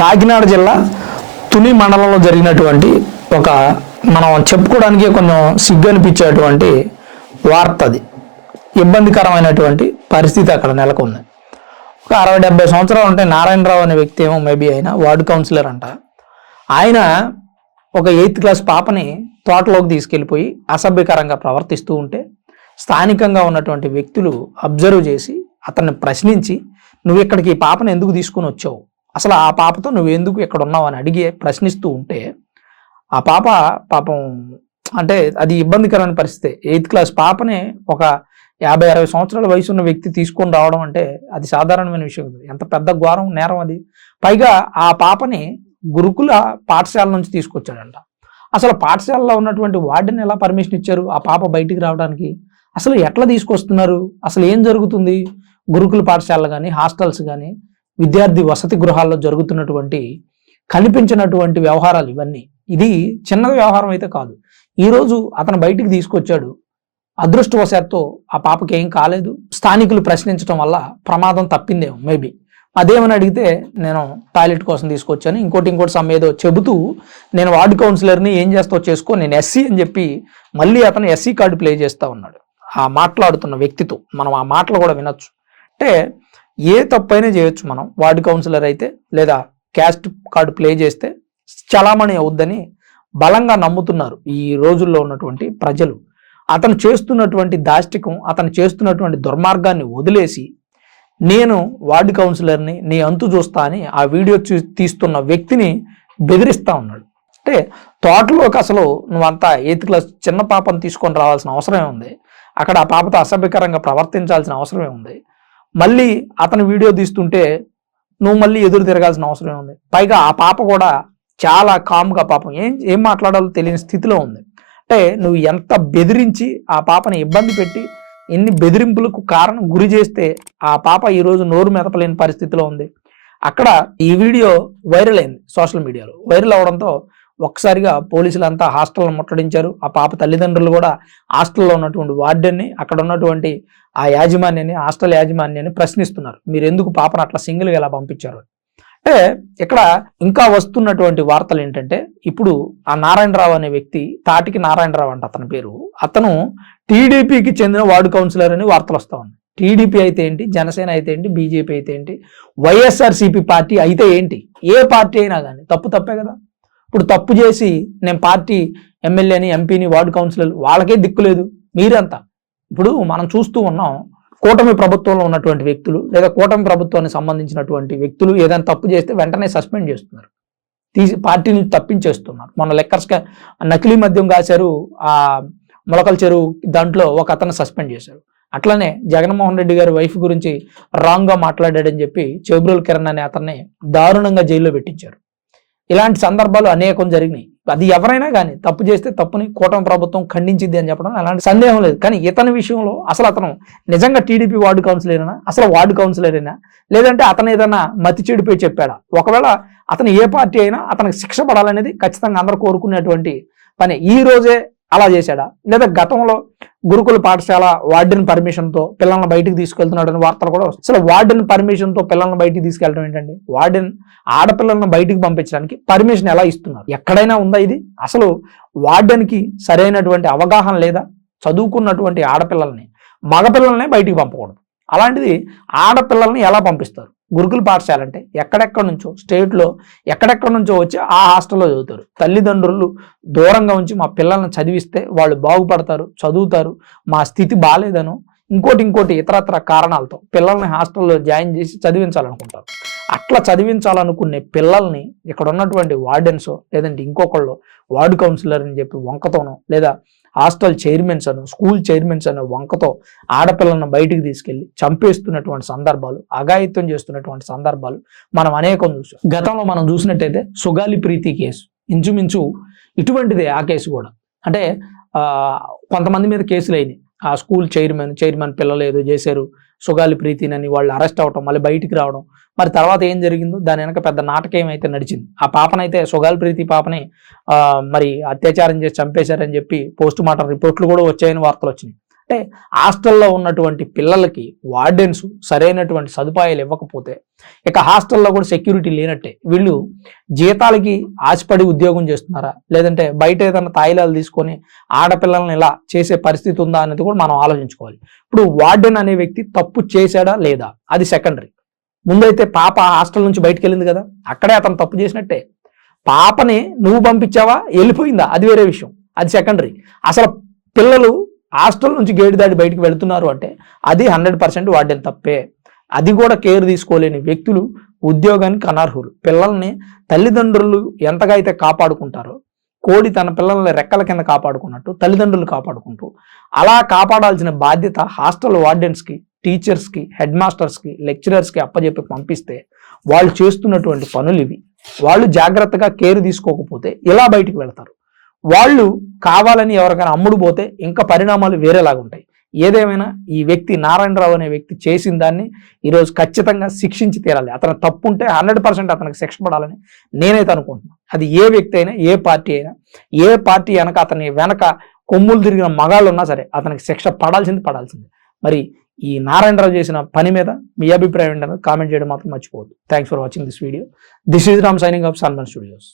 కాకినాడ జిల్లా తుని మండలంలో జరిగినటువంటి ఒక మనం చెప్పుకోవడానికి కొంచెం సిగ్గు అనిపించేటువంటి వార్త అది. ఇబ్బందికరమైనటువంటి పరిస్థితి అక్కడ నెలకొంది. ఒక అరవై డెబ్బై సంవత్సరాలు ఉంటే నారాయణరావు అనే వ్యక్తి ఏమో మేబీ ఆయన వార్డు కౌన్సిలర్ అంట. ఆయన ఒక ఎయిత్ క్లాస్ పాపని తోటలోకి తీసుకెళ్ళిపోయి అసభ్యకరంగా ప్రవర్తిస్తూ ఉంటే స్థానికంగా ఉన్నటువంటి వ్యక్తులు అబ్జర్వ్ చేసి అతన్ని ప్రశ్నించి నువ్వు ఇక్కడికి ఈ పాపను ఎందుకు తీసుకొని వచ్చావు? అసలు ఆ పాపతో నువ్వు ఎందుకు ఇక్కడ ఉన్నావు అని అడిగి ప్రశ్నిస్తూ ఉంటే ఆ పాప పాపం అంటే అది ఇబ్బందికరమైన పరిస్థితి. ఎయిత్ క్లాస్ పాపనే ఒక యాభై అరవై సంవత్సరాల వయసు ఉన్న వ్యక్తి తీసుకొని రావడం అంటే అది సాధారణమైన విషయం కాదు. ఎంత పెద్ద ఘోరం నేరం అది. పైగా ఆ పాపని గురుకుల పాఠశాల నుంచి తీసుకొచ్చాడంట. అసలు పాఠశాలలో ఉన్నటువంటి వార్డెన్ ఎలా పర్మిషన్ ఇచ్చారు ఆ పాప బయటికి రావడానికి? అసలు ఎట్లా తీసుకొస్తున్నారు? అసలు ఏం జరుగుతుంది? గురుకుల పాఠశాలలు కానీ హాస్టల్స్ కానీ విద్యార్థి వసతి గృహాల్లో జరుగుతున్నటువంటి కనిపించినటువంటి వ్యవహారాలు ఇవన్నీ. ఇది చిన్న వ్యవహారం అయితే కాదు. ఈరోజు అతను బయటికి తీసుకొచ్చాడు. అదృష్టవశాత్తు ఆ పాపకి ఏం కాలేదు. స్థానికులు ప్రశ్నించడం వల్ల ప్రమాదం తప్పిందేమో మేబీ అదేమని అడిగితే నేను టాయిలెట్ కోసం తీసుకొచ్చాను. ఇంకోటి ఇంకోటి సమ్ ఏదో చెబుతూ నేను వార్డు కౌన్సిలర్ని ఏం చేస్తావు చేసుకో నేను ఎస్సీ అని చెప్పి మళ్ళీ అతను ఎస్సీ కార్డు ప్లే చేస్తూ ఉన్నాడు. ఆ మాట్లాడుతున్న వ్యక్తితో. మనం ఆ మాటలు కూడా వినొచ్చు. అంటే ఏ తప్పైనా చేయొచ్చు మనం. వార్డు కౌన్సిలర్ అయితే లేదా క్యాస్ట్ కార్డు ప్లే చేస్తే చలామణి అవుద్దని బలంగా నమ్ముతున్నారు ఈ రోజుల్లో ఉన్నటువంటి ప్రజలు. అతను చేస్తున్నటువంటి దాష్టికం అతను చేస్తున్నటువంటి దుర్మార్గాన్ని వదిలేసి నేను వార్డు కౌన్సిలర్ని నీ అంతు చూస్తా అని ఆ వీడియో చూ- తీస్తున్న వ్యక్తిని బెదిరిస్తా ఉన్నాడు. అంటే తోటలోకి అసలు నువ్వంతా ఎయిత్ క్లాస్ చిన్న పాపను తీసుకొని రావాల్సిన అవసరమే ఉంది. అక్కడ ఆ పాపతో అసభ్యకరంగా ప్రవర్తించాల్సిన అవసరమే ఉంది. మళ్ళీ అతను వీడియో తీస్తుంటే నువ్వు మళ్ళీ ఎదురు తిరగాల్సిన అవసరం ఉంది పైగా ఆ పాప కూడా చాలా కామ్గా పాపం. ఏం ఏం మాట్లాడాలో తెలియని స్థితిలో ఉంది. అంటే నువ్వు ఎంత బెదిరించి ఆ పాపని ఇబ్బంది పెట్టి ఎన్ని బెదిరింపులకు కారణం గురి చేస్తే ఆ పాప ఈరోజు నోరు మెదపలేని పరిస్థితిలో ఉంది. అక్కడ ఈ వీడియో వైరల్ అయింది సోషల్ మీడియాలో. వైరల్ అవడంతో ఒక్కసారిగా పోలీసులంతా హాస్టల్ను ముట్టడించారు. ఆ పాప తల్లిదండ్రులు కూడా హాస్టల్లో ఉన్నటువంటి వార్డెన్ని అక్కడ ఉన్నటువంటి ఆ యాజమాన్యాన్ని హాస్టల్ యాజమాన్యాన్ని ప్రశ్నిస్తున్నారు. మీరు ఎందుకు పాపను అట్లా సింగిల్గా ఎలా పంపించారు? అంటే ఇక్కడ ఇంకా వస్తున్నటువంటి వార్తలు ఏంటంటే ఇప్పుడు ఆ నారాయణరావు అనే వ్యక్తి తాటికి నారాయణరావు అంట అతని పేరు. అతను టీడీపీకి చెందిన వార్డు కౌన్సిలర్ అని వార్తలు వస్తా ఉన్నాయి. టీడీపీ అయితే ఏంటి? జనసేన అయితే ఏంటి? బీజేపీ అయితే ఏంటి? వైఎస్ఆర్సీపీ పార్టీ అయితే ఏంటి? ఏ పార్టీ అయినా కానీ తప్పు తప్పే కదా? ఇప్పుడు తప్పు చేసి నేను పార్టీ ఎమ్మెల్యేని ఎంపీని వార్డు కౌన్సిలర్ వాళ్ళకే దిక్కు లేదు. మీరంతా. ఇప్పుడు మనం చూస్తూ ఉన్నాం కూటమి ప్రభుత్వంలో ఉన్నటువంటి వ్యక్తులు లేదా కూటమి ప్రభుత్వానికి సంబంధించినటువంటి వ్యక్తులు ఏదైనా తప్పు చేస్తే వెంటనే సస్పెండ్ చేస్తున్నారు. తీసి పార్టీ నుంచి తప్పించేస్తున్నారు. మొన్న లెక్కర్స్గా నకిలీ మద్యం కాశారు ఆ మొలకల చెరువు దాంట్లో ఒక అతను సస్పెండ్ చేశారు. అట్లనే జగన్మోహన్ రెడ్డి గారి వైఫ్ గురించి రాంగ్గా మాట్లాడాడని చెప్పి చెబ్రోల్ కిరణ్ అనే అతన్ని దారుణంగా జైల్లో పెట్టించారు. ఇలాంటి సందర్భాలు అనేకం జరిగినాయి. అది ఎవరైనా కానీ తప్పు చేస్తే తప్పుని కూటమి ప్రభుత్వం ఖండించింది అని చెప్పడం అలాంటి సందేహం లేదు. కానీ ఇతని విషయంలో అసలు అతను నిజంగా టీడీపీ వార్డు కౌన్సిలరేనా? అసలు వార్డు కౌన్సిలరేనా? లేదంటే అతను ఏదైనా మతి చెడిపోయి చెప్పాడా? ఒకవేళ అతను ఏ పార్టీ అయినా అతనికి శిక్ష పడాలనేది ఖచ్చితంగా అందరూ కోరుకునేటువంటి పని. ఈ రోజే అలా చేశాడా? లేదా గతంలో గురుకుల పాఠశాల వార్డెన్ పర్మిషన్తో పిల్లల్ని బయటికి తీసుకెళ్తున్నాడు అని వార్తలు కూడా వస్తాయి. అసలు వార్డెన్ పర్మిషన్తో పిల్లల్ని బయటికి తీసుకెళ్ళడం ఏంటండి? వార్డెన్ ఆడపిల్లలను బయటికి పంపించడానికి పర్మిషన్ ఎలా ఇస్తున్నారు? ఎక్కడైనా ఉందా ఇది? అసలు వార్డెన్కి సరైనటువంటి అవగాహన లేదా? చదువుకున్నటువంటి ఆడపిల్లల్ని మగపిల్లల్ని బయటికి పంపకూడదు. అలాంటిది ఆడపిల్లల్ని ఎలా పంపిస్తారు? గురుకుల పాఠశాల అంటే ఎక్కడెక్కడి నుంచో స్టేట్లో ఎక్కడెక్కడి నుంచో వచ్చి ఆ హాస్టల్లో చదువుతారు. తల్లిదండ్రులు దూరంగా ఉంచి మా పిల్లల్ని చదివిస్తే వాళ్ళు బాగుపడతారు చదువుతారు మా స్థితి బాగాలేదను ఇంకోటి ఇంకోటి ఇతరత్ర కారణాలతో పిల్లల్ని హాస్టల్లో జాయిన్ చేసి చదివించాలనుకుంటారు. అట్లా చదివించాలనుకునే పిల్లల్ని ఇక్కడ ఉన్నటువంటి వార్డెన్సో లేదంటే ఇంకొకళ్ళు వార్డు కౌన్సిలర్ అని చెప్పి వంకతోనో లేదా హాస్టల్ చైర్మన్స్ అను స్కూల్ చైర్మన్స్ అనే వంకతో ఆడపిల్లలను బయటికి తీసుకెళ్ళి చంపేస్తున్నటువంటి సందర్భాలు అఘాయిత్యం చేస్తున్నటువంటి సందర్భాలు మనం అనేకం చూసాం. గతంలో మనం చూసినట్టయితే సుగాలి ప్రీతి కేసు ఇంచుమించు ఇటువంటిదే ఆ కేసు కూడా. అంటే కొంతమంది మీద కేసులు అయినాయి. ఆ స్కూల్ చైర్మన్ చైర్మన్ పిల్లలు ఏదో చేశారు సుగాలి ప్రీతినని వాళ్ళు అరెస్ట్ అవడం మళ్ళీ బయటికి రావడం. మరి తర్వాత ఏం జరిగిందో దాని వెనక పెద్ద నాటకం అయితే నడిచింది? ఆ పాపనైతే సుగాలి ప్రీతి పాపని మరి అత్యాచారం చేసి చంపేశారని చెప్పి పోస్ట్ మార్టం రిపోర్ట్లు కూడా వచ్చాయని వార్తలు వచ్చినాయి. అంటే హాస్టల్లో ఉన్నటువంటి పిల్లలకి వార్డెన్స్ సరైనటువంటి సదుపాయాలు ఇవ్వకపోతే ఇక హాస్టల్లో కూడా సెక్యూరిటీ లేనట్టే. వీళ్ళు జీతాలకి ఆశపడి ఉద్యోగం చేస్తున్నారా? లేదంటే బయట ఏదైనా తాయిలాలు తీసుకొని ఆడపిల్లల్ని ఇలా చేసే పరిస్థితి ఉందా అనేది కూడా మనం ఆలోచించుకోవాలి. ఇప్పుడు వార్డెన్ అనే వ్యక్తి తప్పు చేశాడా లేదా? అది సెకండరీ. ముందైతే పాప హాస్టల్ నుంచి బయటకు వెళ్ళింది కదా అక్కడే అతను తప్పు చేసినట్టే. పాపని నువ్వు పంపించావా? వెళ్ళిపోయిందా? అది వేరే విషయం. అది సెకండరీ. అసలు పిల్లలు హాస్టల్ నుంచి గేటు దాటి బయటికి వెళ్తున్నారు అంటే అది హండ్రెడ్ పర్సెంట్ వార్డెన్ తప్పే. అది కూడా కేర్ తీసుకోలేని వ్యక్తులు ఉద్యోగానికి అనర్హులు. పిల్లల్ని తల్లిదండ్రులు ఎంతగా అయితే కాపాడుకుంటారో కోడి తన పిల్లల్ని రెక్కల కింద కాపాడుకున్నట్టు తల్లిదండ్రులు కాపాడుకుంటూ. అలా కాపాడాల్సిన బాధ్యత హాస్టల్ వార్డెన్స్కి టీచర్స్కి హెడ్ మాస్టర్స్కి లెక్చరర్స్కి అప్పజెప్పి పంపిస్తే వాళ్ళు చేస్తున్నటువంటి పనులు ఇవి. వాళ్ళు జాగ్రత్తగా కేర్ తీసుకోకపోతే ఇలా బయటికి వెళ్తారు. వాళ్ళు కావాలని ఎవరికైనా అమ్ముడు పోతే ఇంకా పరిణామాలు వేరేలాగా ఉంటాయి. ఏదేమైనా ఈ వ్యక్తి నారాయణరావు అనే వ్యక్తి చేసిన దాన్ని ఈరోజు ఖచ్చితంగా శిక్షించి తీరాలి. అతను తప్పు ఉంటే హండ్రెడ్ పర్సెంట్ అతనికి శిక్ష పడాలని నేనైతే అనుకుంటున్నాను అది ఏ వ్యక్తి అయినా ఏ పార్టీ అయినా ఏ పార్టీ వెనక అతని వెనక కొమ్ములు తిరిగిన మగాళ్ళు ఉన్నా సరే అతనికి శిక్ష పడాల్సింది పడాల్సింది. మరి ఈ నారాయణరావు చేసిన పని మీద మీ అభిప్రాయం ఏంటనేది కామెంట్ చేయడం మాత్రం మర్చిపోవద్దు. Thanks for watching this video this is Ram signing off Sanman studios